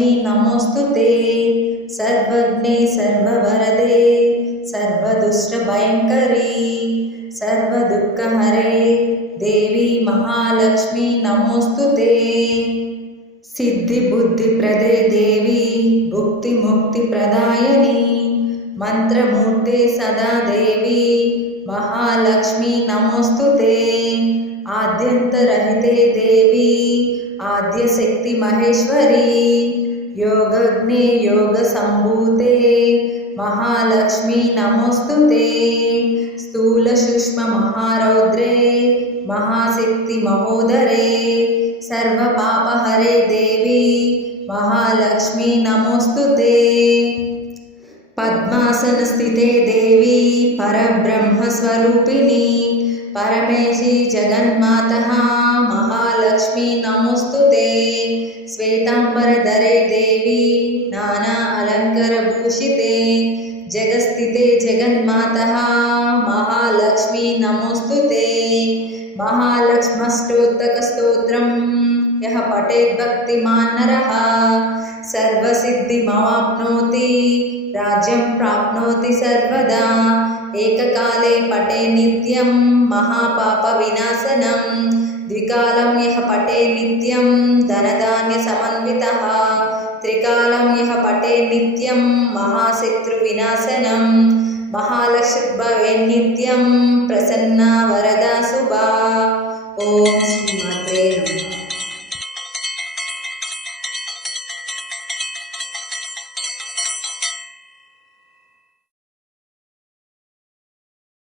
లక్ష్మీ నమోస్తు సర్వజ్ఞే సర్వవరదే. సర్వదుష్టభయంకరీ. సర్వదుఃఖహరే. దేవి మహాలక్ష్మి నమోస్తు సిద్ధిబుద్ధిప్రదే దేవి భుక్తిముక్తిప్రదాయని. మంత్రమూర్తే సదా దేవి మహాలక్ష్మి నమోస్తు ఆద్యంతరహితే దేవి ते आद्यन्तरहिते देवी आद्यशक्ति महेश्वरी योगज्ञे योगसम्भूते महालक्ष्मी नमोऽस्तु ते स्थूलसूक्ष्ममहारौद्रे महाशक्तिमहोदरे सर्वपापहरे देवी महालक्ष्मी नमोऽस्तु ते पद्मासनस्थिते देवी परब्रह्मस्वरूपिणी परमेशी जगन्माता महालक्ष्मी नमोऽस्तु ते। श्वेताम्बरधरे देवी, नाना अलङ्कारभूषिते। जगस्थिते जगन्मातः महालक्ष्मी नमोऽस्तु ते। महालक्ष्मष्टोत्तकस्तोत्रं यः पठेद्भक्तिमान् नरः सर्वसिद्धिमवाप्नोति राज्यं प्राप्नोति सर्वदा। एककाले पठे नित्यं महापापविनाशनं। द्विकालं यः पठे नित्यं धनधान्यसमन्वितः। त्रिकालं यः पठे नित्यं महाशत्रुविनाशनं। महालक्ष्मीभवेन्नित्यं प्रसन्ना वरदा शुभा ॐ